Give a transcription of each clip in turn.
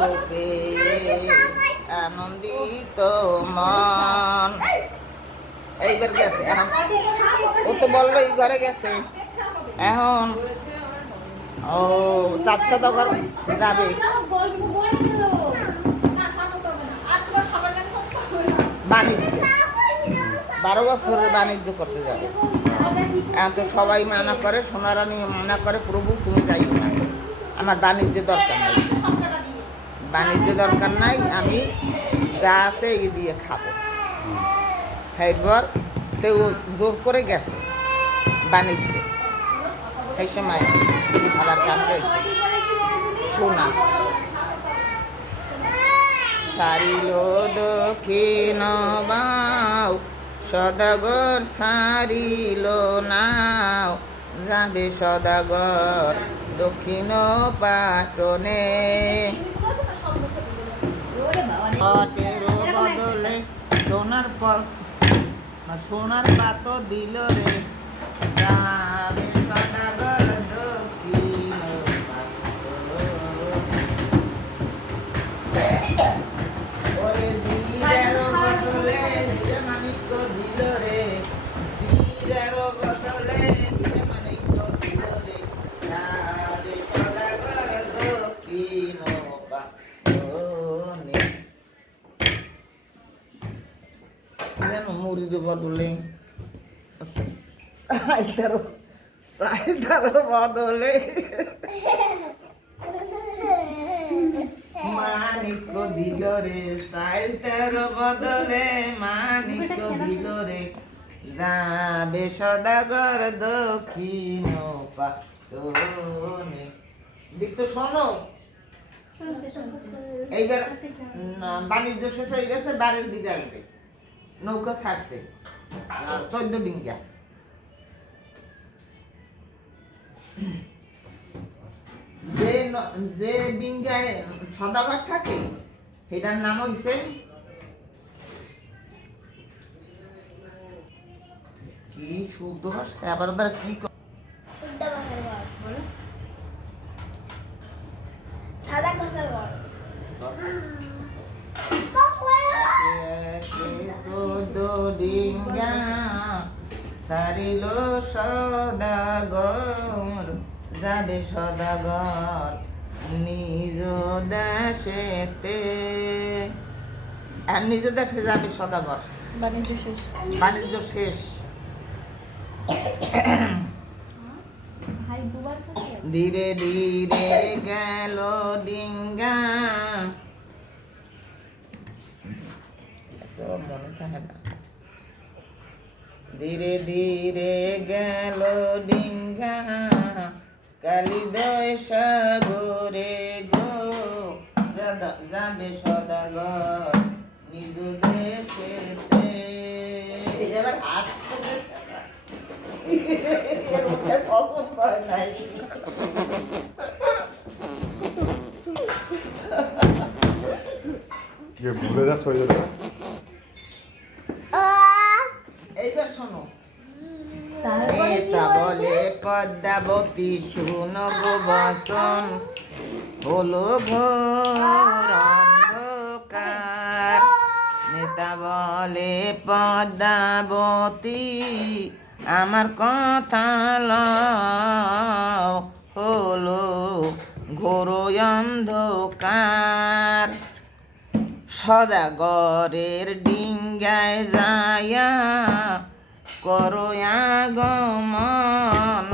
রূপে আনন্দিত মন। এইবার গেছে, এখন। ও তো বলল এই ঘরে গেছে। এখন ও চারশো তো ঘর যাবে। বাণিজ্য। বারো বছরের বাণিজ্য করতে যাবে। এখন তো সবাই মানা করে সোনারানি মানা করে, প্রভু তুমি যাইও না। আমার বাণিজ্য দরকার নাই। বাণিজ্য দরকার নাই, আমি যা আছে এই দিয়ে খাব। ও জোর করে গেছে বাণিজ্য। সেই সময় আবার গান গাইছে শোনা সারিল দক্ষিণ বাউ সদাগর সারিল নাও, যাবে সদাগর দক্ষিণ পাটনে। পটের বদলে সোনার সোনার পাত দিল রে যাবে সদাগর দক্ষিণ ওরে জিরের বদলে জিরে মানিক্য দিল রে জিরের বদলে জিরে মানিক্য দিল রে যাবে সদাগর দক্ষিণ পাটনে মুড়ির বদলে সাইটারও সাইটারও বদলে মানিক দিল রে সাইটার বদলে মানিক দিল রে যাবে সদাগর দক্ষিণ পাটনে দেখতো শোনো। এইবার বাণিজ্য শেষ হয়ে গেছে বাড়ির দিকে আসবে। নৌকা ছাড়ছে। চোদ্দ ডিঙ্গা যে যে ডিঙ্গায় সদাগর থাকে, সেটার নাম হইছে কি শুদ্ধ আবার কি ক- সাদা কষার বড় চোদ্দ ডিঙ্গা সারিল সদাগর যাবে সদাগর নিজ দেশেতে আর নিজ দেশে যাবে সদাগর। বাণিজ্য শেষ। বাণিজ্য শেষ। ধীরে ধীরে গেল ডিঙ্গা। মনে থাকে না। ধীরে ধীরে গেল ডিঙ্গা। কালিদয় সাগরে যাবে সদাগর নিজ দেশেতে এবার আসতে এর মধ্যে নাই? কি ভুলে যাচ্ছ ওই জন্য এইবার শোনো। তারপরে বলে পদ্মাবতী শুনো গো বসন। হলো ঘোর নেতা বলে পদ্মাবতী, আমার কথা লও। হলো ঘোর অন্ধকার সদাগরের ডিঙ্গায় যায়া করো আগমন।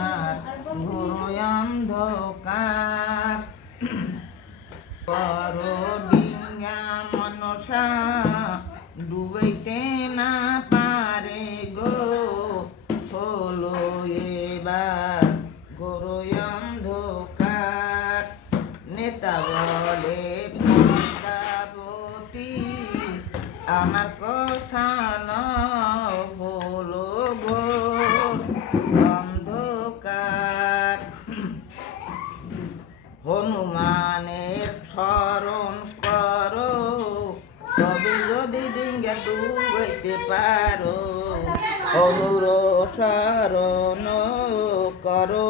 আমার কথা নাও, বলো গো। অন্ধকার। হনুমানের স্মরণ করো। তবে যদি ডিঙ্গে ডুবাইতে পারো অনুর স্মরণ করো।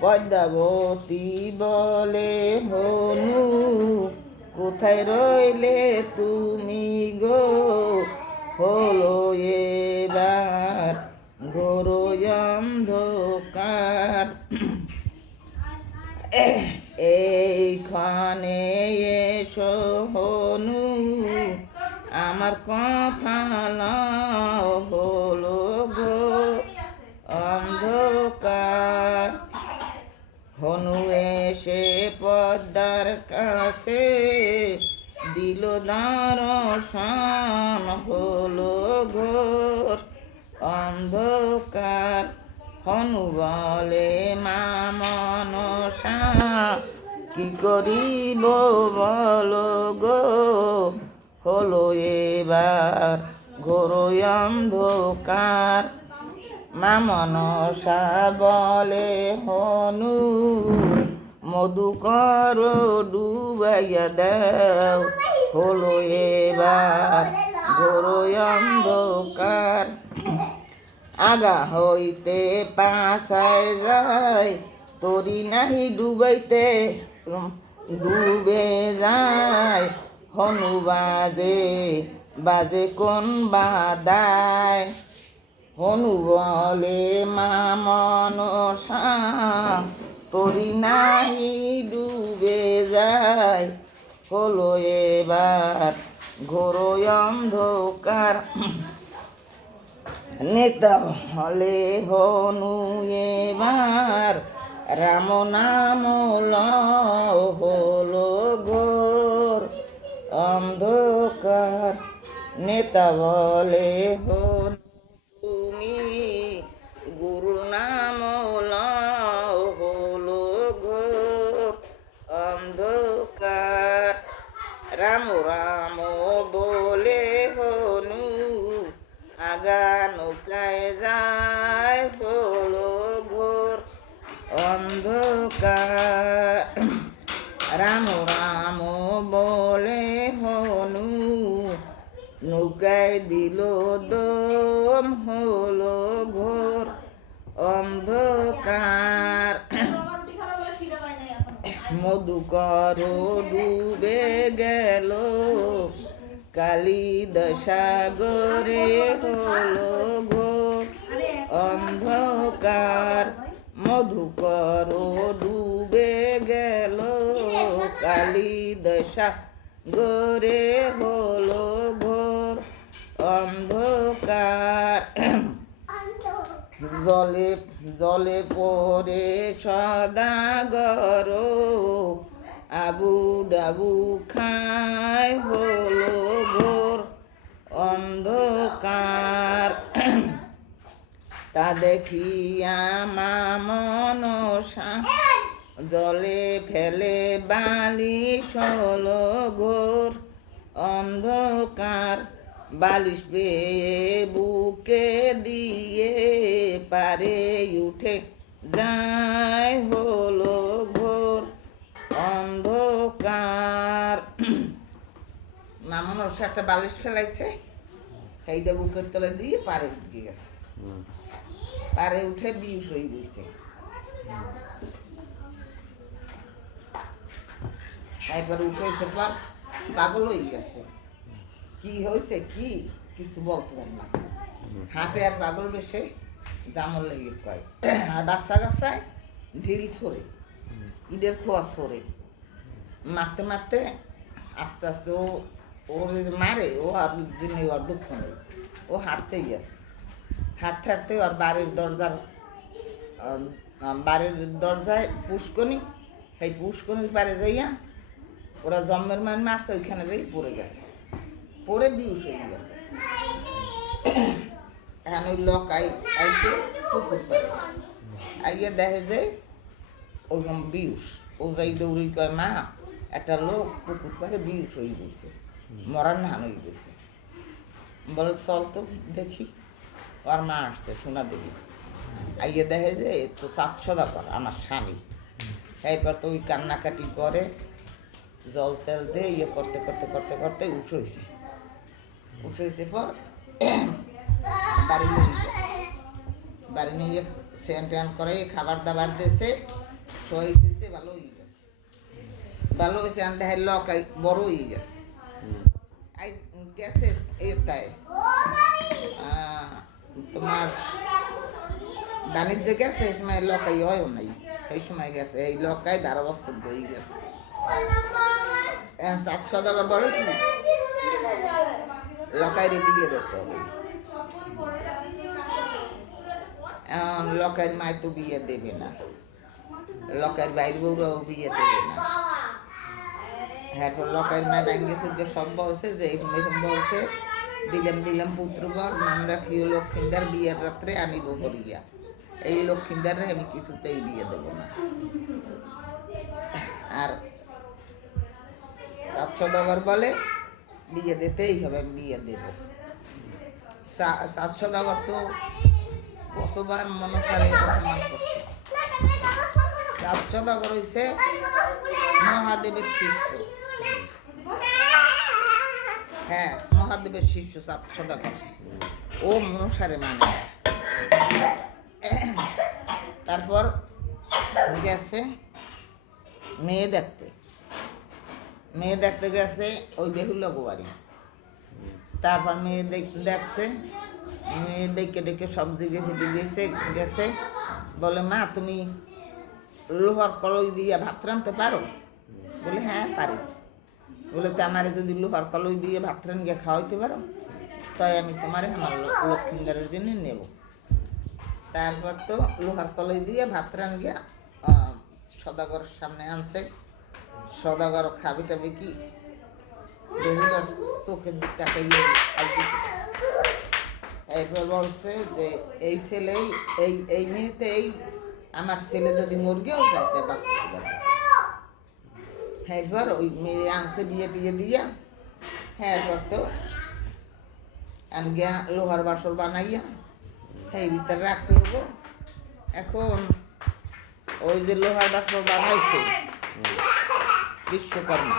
পদ্মাবতী বলে, হনু কোথায় রইলে তুমি গো? হলো এবার ঘোরো অন্ধকার। এইখানে এসো হনু, আমার কথা হলো গো। অন্ধকার, হনু এসে পদ্মার দর্শন হলো ঘোর অন্ধকার হনু বলে মা মনসা। কি করিব বলো গো? হলো এবার ঘোর অন্ধকার। মা মনসা বলে, হনু, মধু কর ডুবাইয়া দাও। হলো এবার ঘোর অন্ধকার। আগা হইতে পাশায় যায় তরি নাহি ডুবাইতে ডুবে যায় হনু বাজে বাজে কোন বাদায় হনু বলে, মা মনসা, তরি নাহি ডুবে যায় হলো এবার ঘোর অন্ধকার। নেতা হলে হনু এবার, রাম নাম হলো ঘোর অন্ধকার। নেতা বলে হনু রাম রাম বলে হনু, আগা নৌকায় যায় হলো ঘোর অন্ধকার। রাম রাম বলে হনু, নৌকায় দিল দম হলো ঘোর অন্ধকার। মধুকর ডুবে গেল, কালী দশাগরে হলো গো অন্ধকার। মধুকর ডুবে গেল, কালী দশা গরে হলো ঘোর অন্ধকার। জলে জলে পড়ে সদাগর আবু ডাবু খায় হলো ঘোর অন্ধকার। তা দেখিয়া মা মনসা জলে ফেলে বালি হলো ঘোর অন্ধকার। বালিশ পেয়ে বুকে দিয়ে পারে উঠে। যায় হলো ঘোর অন্ধকার। মামন একটা বালিশ ফেলাইছে। সেইটা বুকের তলে দিয়ে পারে উঠে গেছে। পারে উঠে বিষ হয়ে গেছে। তারপর উঠেছে পর পাগল হয়ে গেছে। কি হয়েছে কি? কিছু বলতে পার না। হাটে আর পাগল বেশে জামল লেগে কয়। আর বাচ্চা গাছায় ঢিল ছড়ে, ইটের খোয়া ছড়ে। মারতে মারতে আস্তে আস্তে ও ওর মারে, ও আর যিনি ওর দুঃখ নেই। ও হাঁটতেই গেছে হাঁটতে হাঁটতে ওর বাড়ির দরজার বাড়ির দরজায় পুষ্কনি। সেই পুষ্কনির পারে যাইয়া ওরা জন্মের মান মারছে, ওইখানে যাই পড়ে গেছে। পড়ে বিউস হয়ে গেছে। এখন ওই লোক আই আইতে পুকুর পারে আইয়ে দেখে যে ওইরকম বিউস ও যাই দৌড়ি কয়, মা, একটা লোক পুকুর পারে বিউস হয়ে গেছে। মরার নান হয়ে গেছে। বলে, চল তো দেখি। ওর মা আসতে শোনা দেবি আইয়ে দেখে যে তো সাতশোদা কর আমার স্বামী। এরপর তো ওই কান্নাকাটি করে, জল তেল দিয়ে ইয়ে করতে করতে করতে করতে উঠ হয়েছে। উঠ হয়েছে পর বাড়ি নিয়ে বাড়ি নিয়ে স্যান ট্যান করে খাবার দাবার দিয়েছে সবাই দিয়েছে ভালো হয়ে গেছে ভালো হয়েছে আনতে হয় লক বড় হয়ে গেছে গেছে এটাই তোমার বাণিজ্য গেছে এই সময় লকাই হয়ও নাই এই সময় গেছে এই লকাই বারো বছর হয়ে গেছে সাতশো টাকা বড় কি লকাইরে বিয়ে দিতে হবে। লকাইয়ের মায় তো বিয়ে দেবে না। লকাইয়ের বাইর বউরাও বিয়ে দেবে না। হ্যাঁ লকাইয়ের মায় ব্যাঙ্গে সূর্য সব বলছে যে এই এরকম বলছে দিলাম দিলাম পুত্রবর নাম রাখিও লক্ষ্মীদার বিয়ের রাত্রে আনিব করিয়া এই লক্ষ্মীদারে আমি কিছুতেই বিয়ে দেবো না। আর ডগর বলে বিয়ে দিতেই হবে, বিয়ে দেবো। সা- সাতশো ডগর তো কতবার মনসারে অপমান করছে। মহাদেবের শিষ্য। হ্যাঁ মহাদেবের শিষ্য সাতশো ডগর ও মনসারে মানে। তারপর গেছে মেয়ে দেখতে। মেয়ে দেখতে গেছে, ওই বেহুলা গোয়ারি। তারপর মেয়ে দেখ- দেখছে, মেয়ে দেখে দেখে সব দিকে সেটি গেছে গেছে বলে, মা, তুমি লোহার কলই দিয়ে ভাত রাঁধতে পারো? বলে হ্যাঁ পারি। বলে, তো আমারে যদি লোহার কলই দিয়ে ভাত রান্না খাওয়াইতে পারো, তাই আমি তোমার আমার লক্ষ্মীন্দারের জন্য নেব। তারপর তো লোহার কলই দিয়ে ভাত রান গিয়া সদাগর সামনে আনছে। সদাগর খাবি টাবি কি? চোখের দিক একবার বলছে যে, এই ছেলেই, এই এই মেয়েতে এই আমার ছেলে যদি মুরগিও যাইতে বাঁচতে পারবে। হ্যাঁ এবার ওই মেয়ে আনছে বিয়ে টিয়ে দিয়া হ্যাঁ এবার তো গিয়া লোহার বাসর বানাইয়া এই ভিতরে রাখতে এখন ওই যে লোহার বাসর বানাইছে বিশ্বকর্মা।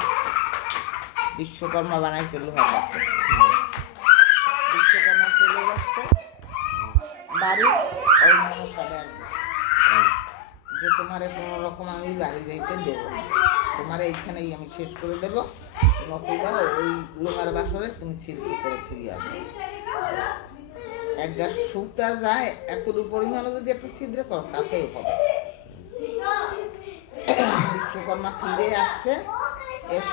বিশ্বকর্মা বানাইছে লোহার বাসর বিশ্বকর্মা চলে যাচ্ছে। বাড়ি ওই মনসারে যে তোমার কোনো রকম আমি বাড়ি যাইতে দেব তোমার এইখানেই আমি শেষ করে দেব। নতুবা ওই লোহার বাসরে তুমি ছিদ্র করে থুই আসবে। এক গাছ শুকটা যায়, এতটুকু পরিমাণে যদি একটা ছিদ্র করো, তাতেও হবে। বিশ্বকর্মা ফিরে আসছে এসে